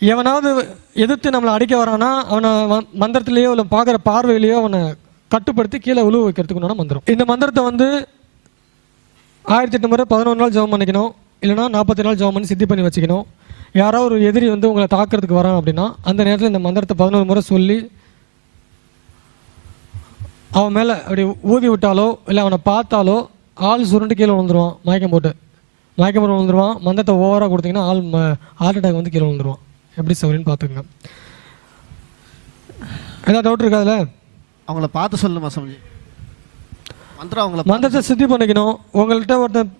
எவனாவது எதிர்த்து நம்மளை அடிக்க வரானா அவனை மந்திரத்திலேயோ இல்லை பார்க்குற பார்வையிலேயோ அவனை கட்டுப்படுத்தி கீழே உழுவு வைக்கிறதுக்கு உண்டான மந்திரம். இந்த மந்திரத்தை வந்து ஆயிரத்தி எட்டு முறை பதினொன்று நாள் ஜெபம் பண்ணிக்கணும். இல்லைனா நாற்பத்தி நாள் ஜெபம் பண்ணி சித்தி பண்ணி வச்சுக்கணும். யாரோ ஒரு எதிரி வந்து உங்களை தாக்குறதுக்கு வரான் அப்படின்னா அந்த நேரத்தில் இந்த மந்திரத்தை பதினோரு முறை சொல்லி அவன் மேலே அப்படி ஊதி விட்டாலோ இல்லை அவனை பார்த்தாலோ ஆள் சுருண்டு கீழே விழுந்துருவான். மயக்கம் போட்டு. மயக்கம் போட்டு விழுந்துருவான். மந்திரத்தை ஓவராக கொடுத்தீங்கன்னா ஆள் ஹார்ட் அட்டாக் வந்து கீழே விழுந்துருவான். எப்படி சௌரியன்னு பார்த்துக்குங்க? ஏதாவது டவுட் இருக்கா அதில்? அவங்கள பார்த்து சொல்லுமா சமஜி மந்திரம் அவங்கள மந்திரத்தை சித்தி பண்ணிக்கணும். உங்கள்கிட்ட ஒருத்தன்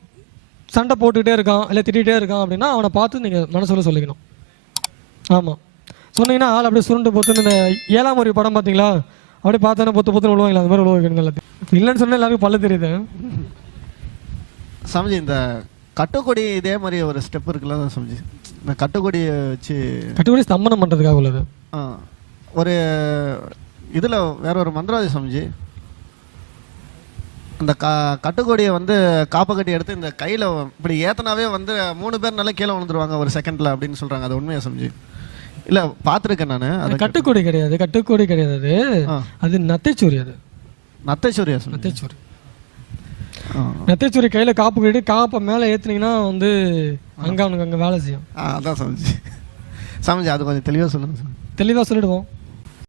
சண்டை போட்டுக்கிட்டே இருக்கான் இல்லை திட்டிகிட்டே இருக்கான் அப்படின்னா அவனை பார்த்து நீங்கள் மனசுல சொல்லிக்கணும். ஆமாம் சொன்னீங்கன்னா ஆள் அப்படியே சுருண்டு பொத்துன்னு இந்த ஏழாம் ஒரு படம் பார்த்தீங்களா? அப்படியே பார்த்தோன்னா பொத்து பொத்துன்னு விழுவாங்களா அந்த மாதிரி விழுவ வைக்கணும் எல்லாத்தையும். இல்லைன்னு சொன்னால் எல்லாருக்கும் பல்ல தெரியுது. சமஜி இந்த கட்டுக்கொடி இதே மாதிரி ஒரு ஸ்டெப் இருக்குல்ல சமஜி? இந்த கட்டுக்கொடியை வச்சு கட்டுப்படி ஸ்தம்பனம் பண்ணுறதுக்காக உள்ளது. ஆ, ஒரு இதில் வேற ஒரு மந்திராதி சமஜி இந்த க கட்டுக்கொடியை வந்து காப்பை கட்டி எடுத்து இந்த கையில் இப்படி ஏத்தனாவே வந்து மூணு பேர் நல்லா கீழே விழுந்துருவாங்க ஒரு செகண்டில் அப்படின்னு சொல்கிறாங்க அது உண்மையா சமஜி இல்லை பார்த்துருக்கேன் நான். அது கட்டுக்கொடி கிடையாது. கட்டுக்கொடி கிடையாது. அது நத்தைச்சூரி அது. நத்தேஸ்வரியா சமஜி நத்தைச்சூரி. நத்தைச்சூரி கையில் காப்பு கட்டி காப்பை மேலே ஏற்றுனீங்கன்னா வந்து அங்கே அவனுக்கு அங்கே வேலை செய்யும். அதான் சமஜி சமஜி அது கொஞ்சம் தெளிவாக சொல்லுங்கள் சார். தெளிவாக சொல்லிடுவோம்.